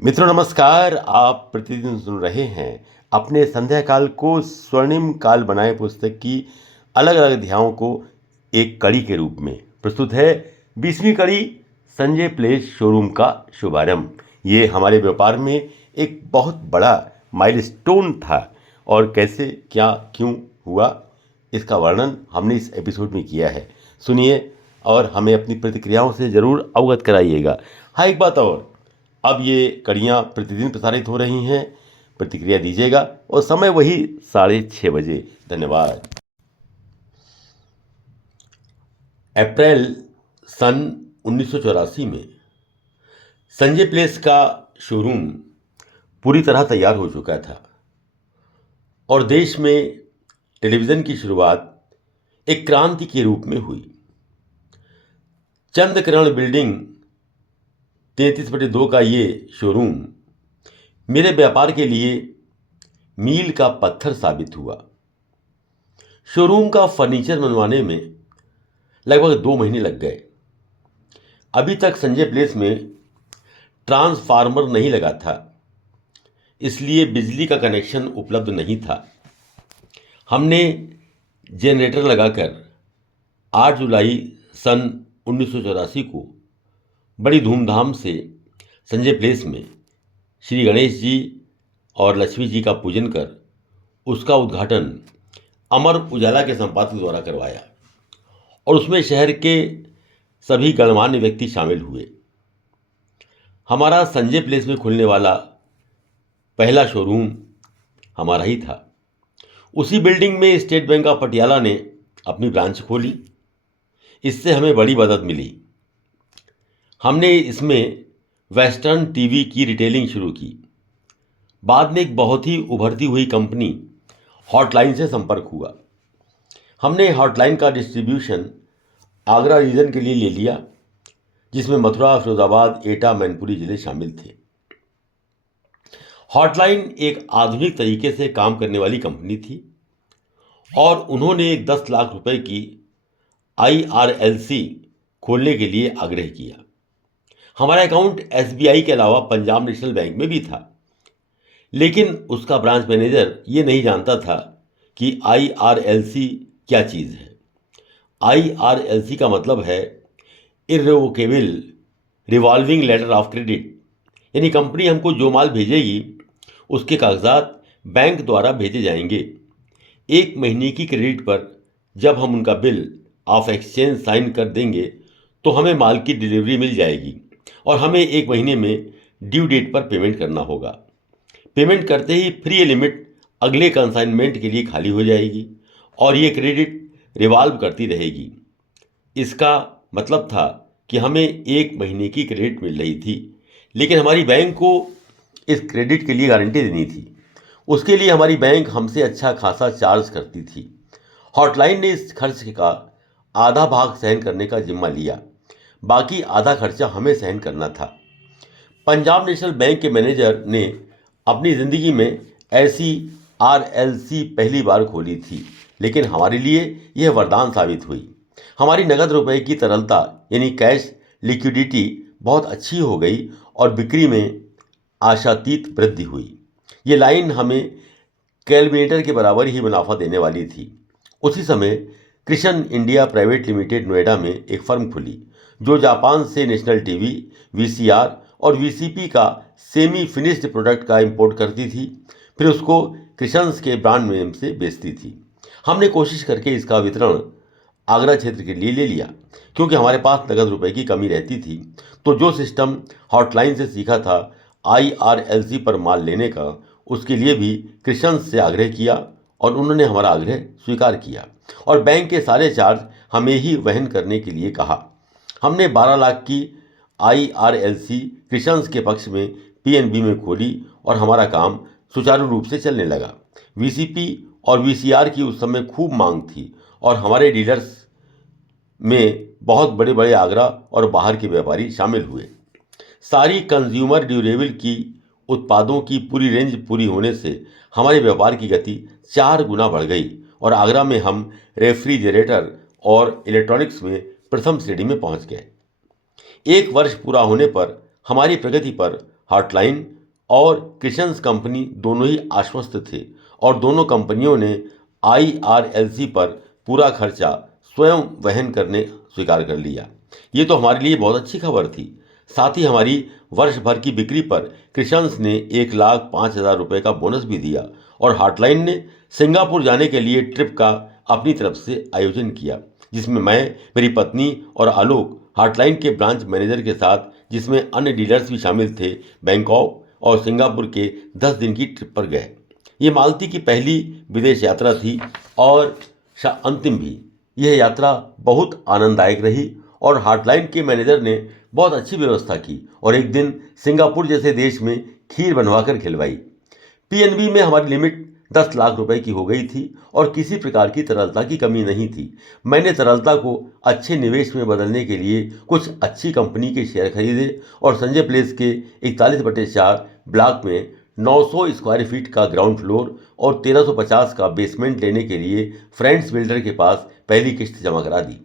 मित्रों नमस्कार। आप प्रतिदिन सुन रहे हैं अपने संध्या काल को स्वर्णिम काल बनाए पुस्तक की अलग अलग अध्यायों को एक कड़ी के रूप में प्रस्तुत है 20वीं कड़ी संजय प्लेस शोरूम का शुभारंभ। ये हमारे व्यापार में एक बहुत बड़ा माइलस्टोन था और कैसे क्या क्यों हुआ इसका वर्णन हमने इस एपिसोड में किया है। सुनिए और हमें अपनी प्रतिक्रियाओं से ज़रूर अवगत कराइएगा। हाँ, एक बात और, अब ये कड़ियाँ प्रतिदिन प्रसारित हो रही हैं। प्रतिक्रिया दीजिएगा और समय वही 6:30 बजे। धन्यवाद। अप्रैल सन 1984 में संजय प्लेस का शोरूम पूरी तरह तैयार हो चुका था और देश में टेलीविज़न की शुरुआत एक क्रांति के रूप में हुई। चंद्रकिरण बिल्डिंग 33/2 का ये शोरूम मेरे व्यापार के लिए मील का पत्थर साबित हुआ। शोरूम का फर्नीचर बनवाने में लगभग 2 महीने लग गए। अभी तक संजय प्लेस में ट्रांसफार्मर नहीं लगा था, इसलिए बिजली का कनेक्शन उपलब्ध नहीं था। हमने जनरेटर लगाकर 8 जुलाई सन 1984 को बड़ी धूमधाम से संजय प्लेस में श्री गणेश जी और लक्ष्मी जी का पूजन कर उसका उद्घाटन अमर उजाला के संपादक द्वारा करवाया और उसमें शहर के सभी गणमान्य व्यक्ति शामिल हुए। हमारा संजय प्लेस में खुलने वाला पहला शोरूम हमारा ही था। उसी बिल्डिंग में स्टेट बैंक ऑफ पटियाला ने अपनी ब्रांच खोली। इससे हमें बड़ी मदद मिली। हमने इसमें वेस्टर्न टीवी की रिटेलिंग शुरू की। बाद में एक बहुत ही उभरती हुई कंपनी हॉटलाइन से संपर्क हुआ। हमने हॉटलाइन का डिस्ट्रीब्यूशन आगरा रीजन के लिए ले लिया, जिसमें मथुरा, फिरोजाबाद, एटा, मैनपुरी जिले शामिल थे। हॉटलाइन एक आधुनिक तरीके से काम करने वाली कंपनी थी और उन्होंने एक 10 लाख रुपए की IRLC खोलने के लिए आग्रह किया। हमारा अकाउंट SBI के अलावा पंजाब नेशनल बैंक में भी था, लेकिन उसका ब्रांच मैनेजर ये नहीं जानता था कि IRLC क्या चीज़ है। IRLC का मतलब है इर्रेवोकेबल रिवॉल्विंग लेटर ऑफ क्रेडिट, यानी कंपनी हमको जो माल भेजेगी उसके कागजात बैंक द्वारा भेजे जाएंगे। 1 महीने की क्रेडिट पर जब हम उनका बिल ऑफ एक्सचेंज साइन कर देंगे तो हमें माल की डिलीवरी मिल जाएगी और हमें 1 महीने में ड्यू डेट पर पेमेंट करना होगा। पेमेंट करते ही फ्री लिमिट अगले कंसाइनमेंट के लिए खाली हो जाएगी और ये क्रेडिट रिवॉल्व करती रहेगी। इसका मतलब था कि हमें 1 महीने की क्रेडिट मिल रही थी, लेकिन हमारी बैंक को इस क्रेडिट के लिए गारंटी देनी थी। उसके लिए हमारी बैंक हमसे अच्छा खासा चार्ज करती थी। हॉटलाइन ने इस खर्च का आधा भाग सहन करने का जिम्मा लिया, बाकी आधा खर्चा हमें सहन करना था। पंजाब नेशनल बैंक के मैनेजर ने अपनी ज़िंदगी में ऐसी RLC पहली बार खोली थी, लेकिन हमारे लिए यह वरदान साबित हुई। हमारी नगद रुपए की तरलता यानी कैश लिक्विडिटी बहुत अच्छी हो गई और बिक्री में आशातीत वृद्धि हुई। ये लाइन हमें कैलकुलेटर के बराबर ही मुनाफा देने वाली थी। उसी समय Krishna India private limited Noida में एक फर्म खुली जो जापान से नेशनल टीवी, VCR और VCP का सेमी फिनिश्ड प्रोडक्ट का इंपोर्ट करती थी, फिर उसको कृष्णस के ब्रांड नेम से बेचती थी। हमने कोशिश करके इसका वितरण आगरा क्षेत्र के लिए ले लिया, क्योंकि हमारे पास नगद रुपए की कमी रहती थी। तो जो सिस्टम हॉटलाइन से सीखा था IRLC पर माल लेने का, उसके लिए भी कृष्णस से आग्रह किया और उन्होंने हमारा आग्रह स्वीकार किया और बैंक के सारे चार्ज हमें ही वहन करने के लिए कहा। हमने 12 लाख की IRLC कृष्णस के पक्ष में PNB में खोली और हमारा काम सुचारू रूप से चलने लगा। VCP और VCR की उस समय खूब मांग थी और हमारे डीलर्स में बहुत बड़े बड़े आगरा और बाहर के व्यापारी शामिल हुए। सारी कंज्यूमर ड्यूरेबल की उत्पादों की पूरी रेंज पूरी होने से हमारे व्यापार की गति 4 गुना बढ़ गई और आगरा में हम रेफ्रिजरेटर और इलेक्ट्रॉनिक्स में प्रथम श्रेणी में पहुंच गए। 1 वर्ष पूरा होने पर हमारी प्रगति पर हॉटलाइन और कृष्णस कंपनी दोनों ही आश्वस्त थे और दोनों कंपनियों ने IRLC पर पूरा खर्चा स्वयं वहन करने स्वीकार कर लिया। ये तो हमारे लिए बहुत अच्छी खबर थी। साथ ही हमारी वर्ष भर की बिक्री पर कृष्णस ने 1,05,000 रुपये का बोनस भी दिया और हॉटलाइन ने सिंगापुर जाने के लिए ट्रिप का अपनी तरफ से आयोजन किया, जिसमें मैं, मेरी पत्नी और आलोक हॉटलाइन के ब्रांच मैनेजर के साथ, जिसमें अन्य डीलर्स भी शामिल थे, बैंकॉक और सिंगापुर के 10 दिन की ट्रिप पर गए। ये मालती की पहली विदेश यात्रा थी और अंतिम भी। यह यात्रा बहुत आनंददायक रही और हॉटलाइन के मैनेजर ने बहुत अच्छी व्यवस्था की और एक दिन सिंगापुर जैसे देश में खीर बनवा कर खिलवाई। PNB में हमारी लिमिट 10 लाख रुपए की हो गई थी और किसी प्रकार की तरलता की कमी नहीं थी। मैंने तरलता को अच्छे निवेश में बदलने के लिए कुछ अच्छी कंपनी के शेयर खरीदे और संजय प्लेस के 41/4 ब्लॉक में 900 स्क्वायर फीट का ग्राउंड फ्लोर और 1350 का बेसमेंट लेने के लिए फ्रेंड्स बिल्डर के पास पहली किस्त जमा करा दी।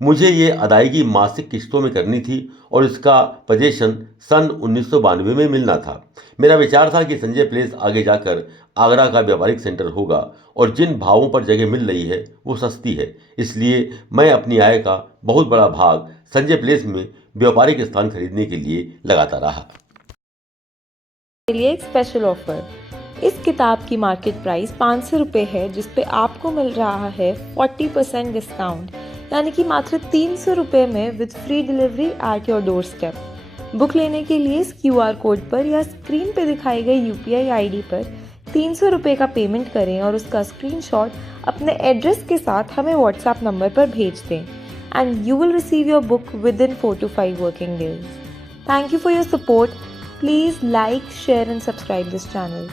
मुझे ये अदायगी मासिक किस्तों में करनी थी और इसका पोजीशन सन 1992 में मिलना था। मेरा विचार था कि संजय प्लेस आगे जाकर आगरा का व्यापारिक सेंटर होगा और जिन भावों पर जगह मिल रही है वो सस्ती है, इसलिए मैं अपनी आय का बहुत बड़ा भाग संजय प्लेस में व्यापारिक स्थान खरीदने के लिए लगाता रहा। के लिए एक स्पेशल ऑफर। इस किताब की मार्केट प्राइस 500 रुपये है, जिस पे आपको मिल रहा है 40% डिस्काउंट, यानी कि मात्र 300 रुपये में with free delivery at your door step. Book लेने के लिए इस QR कोड पर या स्क्रीन पे दिखाई गई UPI ID पर 300 रुपये का पेमेंट करें और उसका स्क्रीनशॉट अपने एड्रेस के साथ हमें WhatsApp नंबर पर भेज दें and you will receive your book with in 4 to 5 working days. Thank you for your support. Please like, share and subscribe this channel.